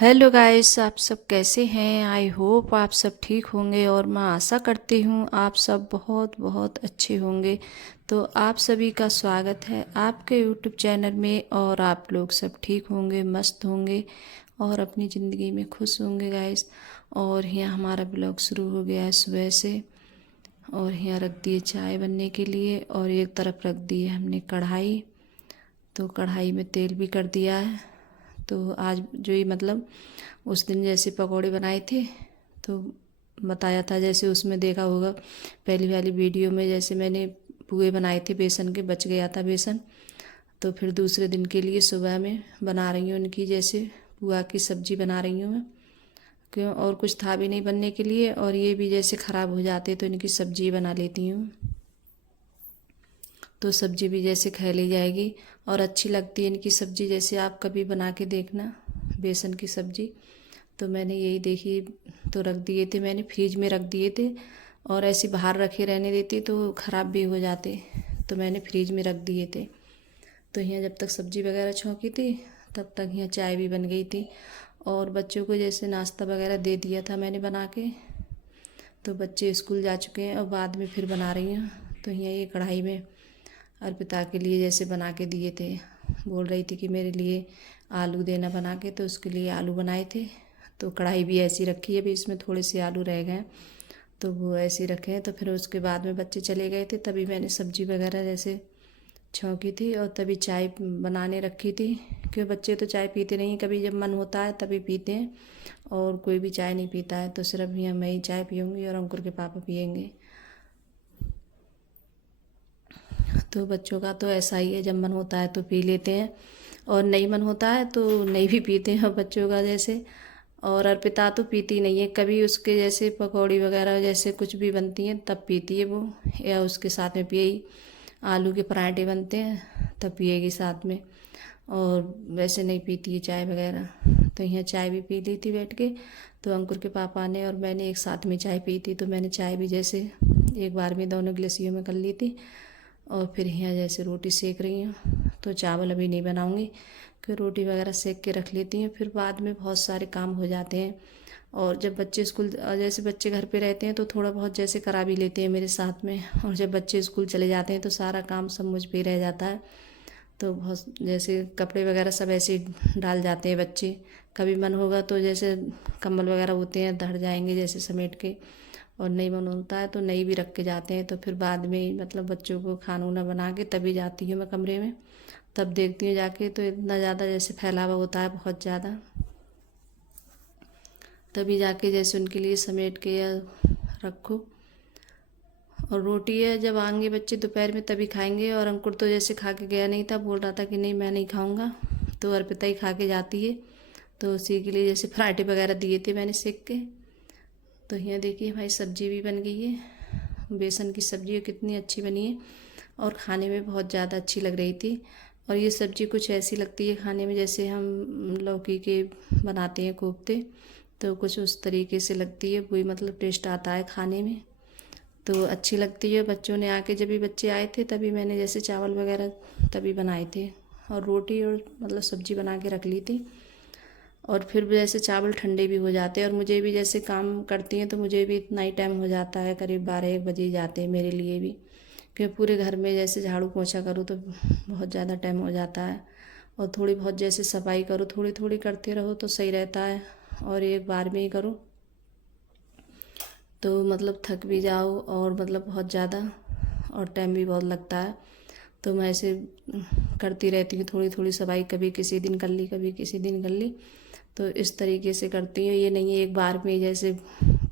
Hello guys, आप सब कैसे हैं। आई होप आप सब ठीक होंगे और मैं आशा करती हूँ आप सब बहुत बहुत अच्छे होंगे। तो आप सभी का स्वागत है आपके यूट्यूब चैनल में और आप लोग सब ठीक होंगे, मस्त होंगे और अपनी ज़िंदगी में खुश होंगे गाइस। और यहाँ हमारा ब्लॉग शुरू हो गया है सुबह से। और यहाँ रख दिए चाय बनने के लिए और एक तरफ रख दी है हमने कढ़ाई। तो कढ़ाई में तेल भी कर दिया है। तो आज जो ये मतलब उस दिन जैसे पकौड़े बनाए थे तो बताया था, जैसे उसमें देखा होगा पहली वाली वीडियो में, जैसे मैंने पुए बनाए थे बेसन के, बच गया था बेसन। तो फिर दूसरे दिन के लिए सुबह में बना रही हूँ उनकी जैसे पुआ की सब्जी बना रही हूँ मैं। क्यों, और कुछ था भी नहीं बनने के लिए और ये भी जैसे ख़राब हो जाते तो इनकी सब्जी बना लेती हूँ। तो सब्जी भी जैसे खा ली जाएगी और अच्छी लगती है इनकी सब्जी। जैसे आप कभी बना के देखना बेसन की सब्जी। तो मैंने यही देखी तो रख दिए थे, मैंने फ्रिज में रख दिए थे और ऐसे बाहर रखे रहने देती तो ख़राब भी हो जाते। तो मैंने फ्रिज में रख दिए थे। तो यहाँ जब तक सब्जी वगैरह छौंकी थी तब तक यहाँ चाय भी बन गई थी और बच्चों को जैसे नाश्ता वगैरह दे दिया था मैंने बना के। तो बच्चे स्कूल जा चुके हैं और बाद में फिर बना रही हूँ। तो यहाँ ये कढ़ाई में अर्पिता के लिए जैसे बना के दिए थे, बोल रही थी कि मेरे लिए आलू देना बना के, तो उसके लिए आलू बनाए थे। तो कढ़ाई भी ऐसी रखी है, अभी इसमें थोड़े से आलू रह गए तो वो ऐसे रखे हैं। तो फिर उसके बाद में बच्चे चले गए थे तभी मैंने सब्जी वगैरह जैसे छौंकी थी और तभी चाय बनाने रखी थी। क्यों, बच्चे तो चाय पीते नहीं, कभी जब मन होता है तभी पीते हैं और कोई भी चाय नहीं पीता है। तो सिर्फ यहाँ मैं ही चाय पीऊँगी और अंकुर के पापा पियेंगे। तो बच्चों का तो ऐसा ही है, जब मन होता है तो पी लेते हैं और नहीं मन होता है तो नहीं भी पीते हैं बच्चों का जैसे। और अर्पिता तो पीती नहीं है, कभी उसके जैसे पकौड़ी वगैरह जैसे कुछ भी बनती हैं तब पीती है वो, या उसके साथ में पिएगी। आलू के पराठे बनते हैं तब पिएगी साथ में, और वैसे नहीं पीती है चाय वगैरह। तो यहाँ चाय भी पी ली थी बैठ के। तो अंकुर के पापा ने और मैंने एक साथ में चाय पी थी, तो मैंने चाय भी जैसे एक बार में दोनों गिलासियों में कर ली थी। और फिर यहाँ जैसे रोटी सेक रही हूँ। तो चावल अभी नहीं बनाऊँगी कि रोटी वगैरह सेक के रख लेती हूँ, फिर बाद में बहुत सारे काम हो जाते हैं। और जब बच्चे स्कूल जैसे बच्चे घर पे रहते हैं तो थोड़ा बहुत जैसे करा भी लेते हैं मेरे साथ में, और जब बच्चे स्कूल चले जाते हैं तो सारा काम सब मुझ पे ही रह जाता है। तो बहुत जैसे कपड़े वगैरह सब ऐसे डाल जाते हैं बच्चे, कभी मन होगा तो जैसे कंबल वगैरह होते हैं धड़ जाएंगे जैसे समेट के, और नहीं मन होता है तो नहीं भी रख के जाते हैं। तो फिर बाद में मतलब बच्चों को खाना वाना बना के तभी जाती हूँ मैं कमरे में। तब देखती हूँ जाके तो इतना ज़्यादा जैसे फैलावा होता है बहुत ज़्यादा, तभी जाके जैसे उनके लिए समेट के या रखो। और रोटी है जब आएंगे बच्चे दोपहर में तभी खाएंगे, और अंकुर तो जैसे खा के गया नहीं था, बोल रहा था कि नहीं मैं नहीं खाऊंगा। तो अर्पिता ही खा के जाती है। तो उसी के लिए जैसे पराठे वगैरह दिए थे मैंने सेक के। तो यहाँ देखिए भाई सब्जी भी बन गई है, बेसन की सब्जी कितनी अच्छी बनी है और खाने में बहुत ज़्यादा अच्छी लग रही थी। और ये सब्जी कुछ ऐसी लगती है खाने में जैसे हम लौकी के बनाते हैं कोफ्ते, तो कुछ उस तरीके से लगती है, वही मतलब टेस्ट आता है खाने में। तो अच्छी लगती है। बच्चों ने आके जब भी बच्चे आए थे तभी मैंने जैसे चावल वगैरह तभी बनाए थे और रोटी और मतलब सब्जी बना के रख ली थी। और फिर भी जैसे चावल ठंडे भी हो जाते हैं, और मुझे भी जैसे काम करती हैं तो मुझे भी इतना ही टाइम हो जाता है, करीब 12-1 बजे ही जाते हैं मेरे लिए भी। क्योंकि पूरे घर में जैसे झाड़ू पोछा करूँ तो बहुत ज़्यादा टाइम हो जाता है, और थोड़ी बहुत जैसे सफाई करो थोड़ी थोड़ी करते रहो तो सही रहता है, और एक बार में ही करो तो मतलब थक भी जाओ और मतलब बहुत ज़्यादा और टाइम भी बहुत लगता है। तो मैं ऐसे करती रहती हूँ थोड़ी थोड़ी सफाई, कभी किसी दिन कर ली कभी किसी दिन कर ली। तो इस तरीके से करती हूँ, ये नहीं है एक बार में जैसे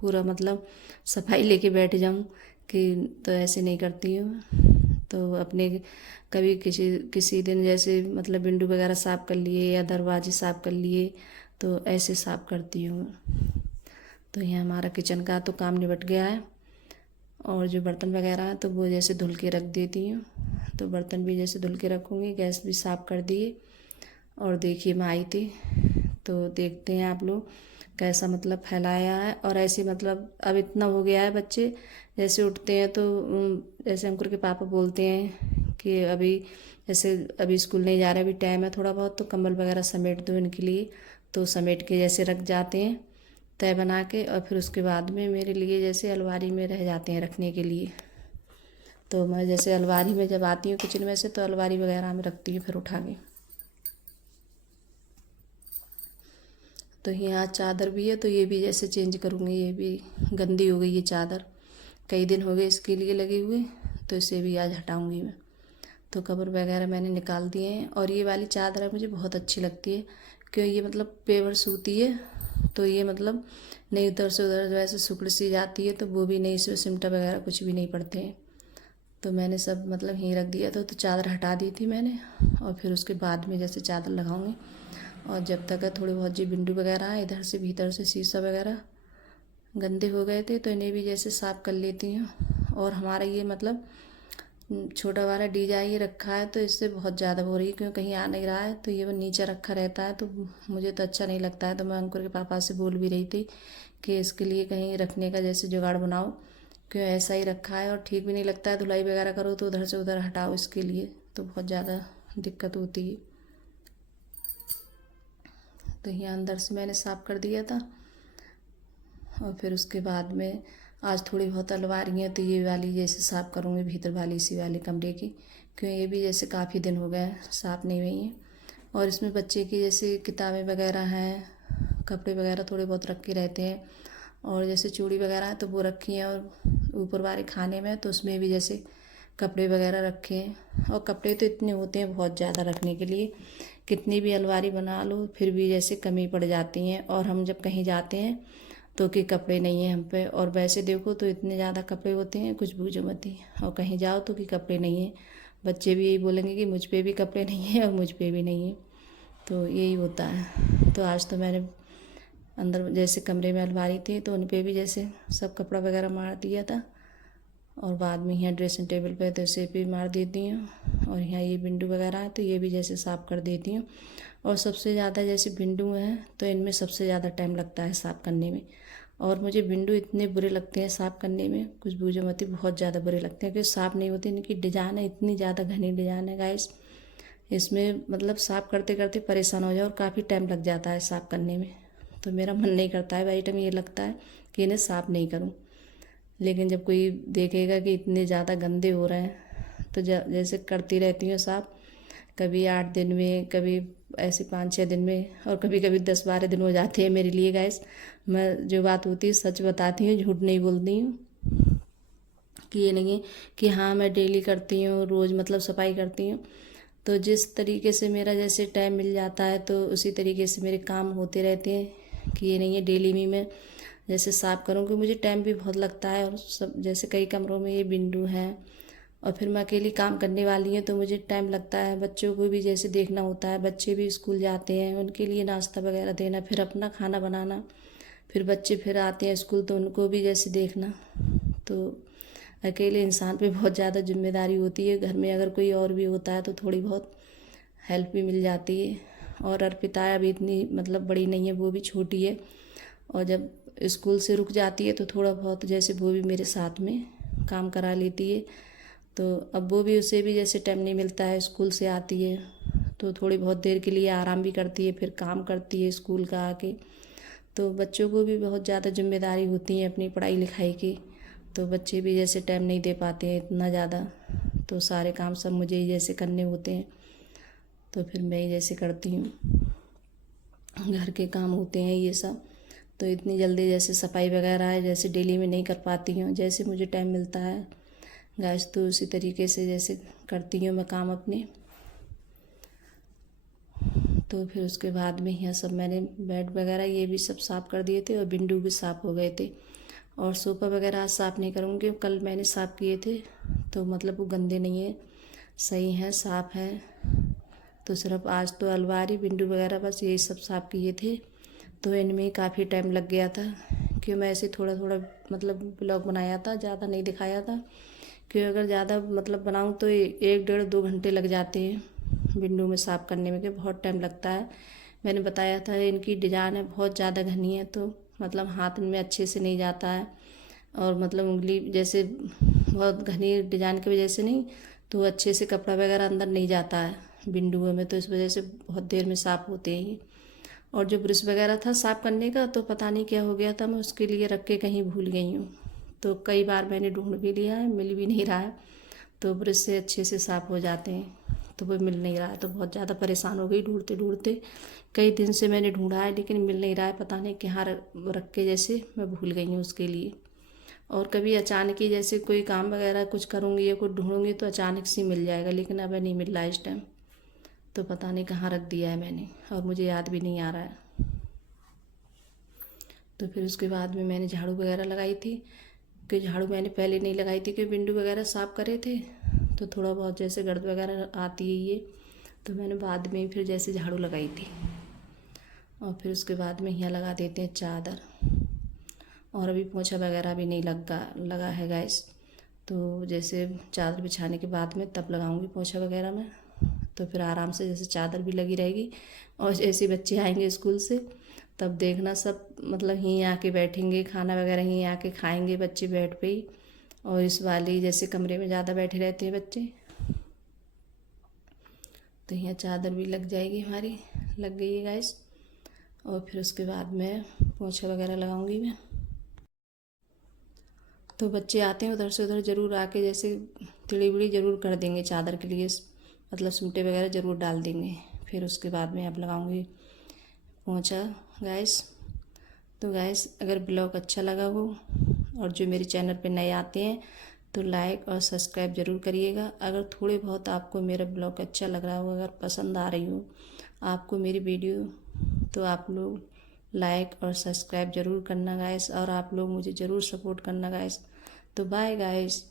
पूरा मतलब सफाई लेके बैठ जाऊँ कि, तो ऐसे नहीं करती हूँ। तो अपने कभी किसी किसी दिन जैसे मतलब विंडो वगैरह साफ़ कर लिए या दरवाजे साफ़ कर लिए तो ऐसे साफ़ करती हूँ। तो यहाँ हमारा किचन का तो काम निपट गया है, और जो बर्तन वगैरह हैं तो वो जैसे धुल के रख देती हूँ। तो बर्तन भी जैसे धुल के रखूँगी, गैस भी साफ़ कर दिए। और देखिए मैं आई थी तो देखते हैं आप लोग कैसा मतलब फैलाया है। और ऐसे मतलब अब इतना हो गया है बच्चे जैसे उठते हैं तो जैसे अंकुर के पापा बोलते हैं कि अभी जैसे अभी स्कूल नहीं जा रहे, अभी टाइम है थोड़ा बहुत तो कंबल वगैरह समेट दो इनके लिए। तो समेट के जैसे रख जाते हैं तय बना के, और फिर उसके बाद में मेरे लिए जैसे अलमारी में रह जाते हैं रखने के लिए। तो मैं जैसे अलमारी में जब आती हूँ किचन में से तो अलमारी वगैरह में रखती हूँ फिर उठा के। तो यहाँ चादर भी है, तो ये भी जैसे चेंज करूँगी, ये भी गंदी हो गई ये चादर, कई दिन हो गए इसके लिए लगे हुए, तो इसे भी आज हटाऊँगी मैं। तो कवर वगैरह मैंने निकाल दिए हैं। और ये वाली चादर है मुझे बहुत अच्छी लगती है, क्यों ये मतलब पेवर सूती है, तो ये मतलब नहीं उधर से उधर वैसे सिकुड़ सी जाती है, तो वो भी नहीं, इसमें सिमटा वगैरह कुछ भी नहीं पड़ते हैं। तो मैंने सब मतलब यहीं रख दिया था, तो चादर हटा दी थी मैंने, और फिर उसके बाद में जैसे चादर लगाऊंगी। और जब तक थोड़े बहुत जी बिंदु वगैरह हैं इधर से भीतर से शीशा वगैरह गंदे हो गए थे, तो इन्हें भी जैसे साफ़ कर लेती हूँ। और हमारा ये मतलब छोटा वाला डिजाइन ये रखा है, तो इससे बहुत ज़्यादा हो रही है, क्यों कहीं आ नहीं रहा है, तो ये वो नीचे रखा रहता है, तो मुझे तो अच्छा नहीं लगता है। तो मैं अंकुर के पापा से बोल भी रही थी कि इसके लिए कहीं रखने का जैसे जुगाड़ बनाओ, क्यों ऐसा ही रखा है और ठीक भी नहीं लगता है। धुलाई वगैरह करो तो उधर से उधर हटाओ, इसके लिए तो बहुत ज़्यादा दिक्कत होती है। तो यहाँ अंदर से मैंने साफ़ कर दिया था। और फिर उसके बाद में आज थोड़ी बहुत अलमारी हैं, तो ये वाली जैसे साफ़ करूँगी, भीतर वाली इसी वाले कमरे की, क्यों ये भी जैसे काफ़ी दिन हो गए साफ़ नहीं हुई हैं। और इसमें बच्चे की जैसे किताबें वगैरह हैं, कपड़े वगैरह थोड़े बहुत रखे रहते हैं, और जैसे चूड़ी वगैरह है तो वो रखी हैं, और ऊपर वाले खाने में तो उसमें भी जैसे कपड़े वगैरह रखे हैं। और कपड़े तो इतने होते हैं बहुत ज़्यादा रखने के लिए, कितनी भी अलमारी बना लो फिर भी जैसे कमी पड़ जाती हैं। और हम जब कहीं जाते हैं तो कि कपड़े नहीं हैं हम पे, और वैसे देखो तो इतने ज़्यादा कपड़े होते हैं कुछ पूछो मत ही। और कहीं जाओ तो कि कपड़े नहीं हैं, बच्चे भी यही बोलेंगे कि मुझ पे भी कपड़े नहीं हैं और मुझ पे भी नहीं है, तो यही होता है। तो आज तो मैंने अंदर जैसे कमरे में अलमारी थी तो उन पे भी जैसे सब कपड़ा वगैरह मार दिया था, और बाद में यहाँ ड्रेसिंग टेबल पे तो इसे भी मार देती हूँ। और यहाँ ये बिंदु वगैरह है तो ये भी जैसे साफ़ कर देती हूँ। और सबसे ज़्यादा जैसे बिंदु हैं तो इनमें सबसे ज़्यादा टाइम लगता है साफ़ करने में। और मुझे बिंदु इतने बुरे लगते हैं साफ़ करने में, कुछ बूझो मत ही, बहुत ज़्यादा बुरे लगते हैं, क्योंकि साफ़ नहीं होते। इनकी डिज़ाइन है, इतनी ज़्यादा घनी डिज़ाइन है गाइस, इसमें मतलब साफ़ करते करते परेशान हो जाओ, और काफ़ी टाइम लग जाता है साफ़ करने में। तो मेरा मन नहीं करता है भाई, टाइम ये लगता है कि इन्हें साफ़ नहीं करूँ। लेकिन जब कोई देखेगा कि इतने ज़्यादा गंदे हो रहे हैं तो जैसे करती रहती हूँ साफ़, कभी 8 दिन में, कभी ऐसे 5-6 दिन में, और कभी कभी 10-12 दिन हो जाते हैं मेरे लिए गाइस। मैं जो बात होती है सच बताती हूँ, झूठ नहीं बोलती हूँ। कि ये नहीं है कि हाँ मैं डेली करती हूँ, रोज़ मतलब सफाई करती हूँ। तो जिस तरीके से मेरा जैसे टाइम मिल जाता है तो उसी तरीके से मेरे काम होते रहते हैं, कि ये नहीं है डेली में मैं जैसे साफ़ करूँ, कि मुझे टाइम भी बहुत लगता है। और सब जैसे कई कमरों में ये बिंदु हैं, और फिर मैं अकेली काम करने वाली हूँ तो मुझे टाइम लगता है। बच्चों को भी जैसे देखना होता है, बच्चे भी स्कूल जाते हैं, उनके लिए नाश्ता वगैरह देना, फिर अपना खाना बनाना, फिर बच्चे फिर आते हैं स्कूल तो उनको भी जैसे देखना। तो अकेले इंसान पे बहुत ज़्यादा जिम्मेदारी होती है। घर में अगर कोई और भी होता है तो थोड़ी बहुत हेल्प भी मिल जाती है। और अर्पिता अभी इतनी मतलब बड़ी नहीं है, वो भी छोटी है, और जब स्कूल से रुक जाती है तो थोड़ा बहुत जैसे वो भी मेरे साथ में काम करा लेती है। तो अब वो भी, उसे भी जैसे टाइम नहीं मिलता है, स्कूल से आती है तो थोड़ी बहुत देर के लिए आराम भी करती है, फिर काम करती है स्कूल का आके। तो बच्चों को भी बहुत ज़्यादा जिम्मेदारी होती है अपनी पढ़ाई लिखाई की, तो बच्चे भी जैसे टाइम नहीं दे पाते हैं इतना ज़्यादा, तो सारे काम सब मुझे ही जैसे करने होते हैं। तो फिर मैं ही जैसे करती हूँ, घर के काम होते हैं ये सब। तो इतनी जल्दी जैसे सफाई वगैरह है जैसे डेली में नहीं कर पाती हूँ, जैसे मुझे टाइम मिलता है गैस, तो उसी तरीके से जैसे करती हूँ मैं काम अपने। तो फिर उसके बाद में यहाँ सब मैंने बेड वगैरह ये भी सब साफ़ कर दिए थे, और विंडो भी साफ़ हो गए थे। और सोफ़ा वगैरह आज साफ़ नहीं करूँगी, कल मैंने साफ़ किए थे, तो मतलब वो गंदे नहीं है, सही है, साफ़ है। तो सिर्फ आज तो अलमारी विंडो वगैरह बस यही सब साफ़ किए थे। तो इनमें काफ़ी टाइम लग गया था, क्यों मैं ऐसे थोड़ा थोड़ा मतलब ब्लॉग बनाया था, ज़्यादा नहीं दिखाया था। क्यों अगर ज़्यादा मतलब बनाऊँ तो 1-1.5-2 घंटे लग जाते हैं विंडो में साफ़ करने में, कि बहुत टाइम लगता है। मैंने बताया था इनकी डिज़ाइन है बहुत ज़्यादा घनी है, तो मतलब हाथ में अच्छे से नहीं जाता है, और मतलब उंगली जैसे बहुत घनी डिज़ाइन की वजह से नहीं, तो अच्छे से कपड़ा वगैरह अंदर नहीं जाता है विंडो में, तो इस वजह से बहुत देर में साफ़ होते हैं। और जो ब्रश वगैरह था साफ़ करने का, तो पता नहीं क्या हो गया था, मैं उसके लिए रख के कहीं भूल गई हूँ। तो कई बार मैंने ढूंढ भी लिया है, मिल भी नहीं रहा है। तो ब्रश से अच्छे से साफ़ हो जाते हैं, तो वो मिल नहीं रहा है। तो बहुत ज़्यादा परेशान हो गई ढूंढते ढूंढते। कई दिन से मैंने ढूंढा है लेकिन मिल नहीं रहा है, पता नहीं कहाँ रख के जैसे मैं भूल गई हूँ उसके लिए। और कभी अचानक ही जैसे कोई काम वगैरह कुछ करूँगी या कुछ ढूंढूंगी तो अचानक से मिल जाएगा, लेकिन अब नहीं मिल रहा है इस टाइम। तो पता नहीं कहाँ रख दिया है मैंने, और मुझे याद भी नहीं आ रहा है। तो फिर उसके बाद में मैंने झाड़ू वगैरह लगाई थी, कि झाड़ू मैंने पहले नहीं लगाई थी कि विंडो वगैरह साफ़ करे थे, तो थोड़ा बहुत जैसे गर्द वगैरह आती है ये, तो मैंने बाद में फिर जैसे झाड़ू लगाई थी। और फिर उसके बाद में यहाँ लगा देते हैं चादर। और अभी पोंछा वगैरह भी नहीं लगा है गैस। तो जैसे चादर बिछाने के बाद में तब लगाऊंगी पोंछा वगैरह में, तो फिर आराम से जैसे चादर भी लगी रहेगी। और जैसे बच्चे आएंगे स्कूल से तब देखना सब मतलब यहीं आके बैठेंगे, खाना वगैरह यहीं आके खाएंगे बच्चे बेड पे ही। और इस वाली जैसे कमरे में ज़्यादा बैठे रहते हैं बच्चे, तो यहाँ चादर भी लग जाएगी हमारी, लग गई है गैस। और फिर उसके बाद में पोंछा वगैरह लगाऊंगी मैं। तो बच्चे आते हैं उधर से उधर ज़रूर आके जैसे तिड़ी बिड़ी ज़रूर कर देंगे चादर के लिए, मतलब सूटे वगैरह ज़रूर डाल देंगे। फिर उसके बाद में अब लगाऊंगी पोंछा गैस। तो गैस अगर ब्लॉग अच्छा लगा हो और जो मेरे चैनल पे नए आते हैं तो लाइक और सब्सक्राइब ज़रूर करिएगा। अगर थोड़े बहुत आपको मेरा ब्लॉग अच्छा लग रहा हो, अगर पसंद आ रही हो आपको मेरी वीडियो, तो आप लोग लाइक और सब्सक्राइब ज़रूर करना गाइस, और आप लोग मुझे ज़रूर सपोर्ट करना गाइस। तो बाय गाइस।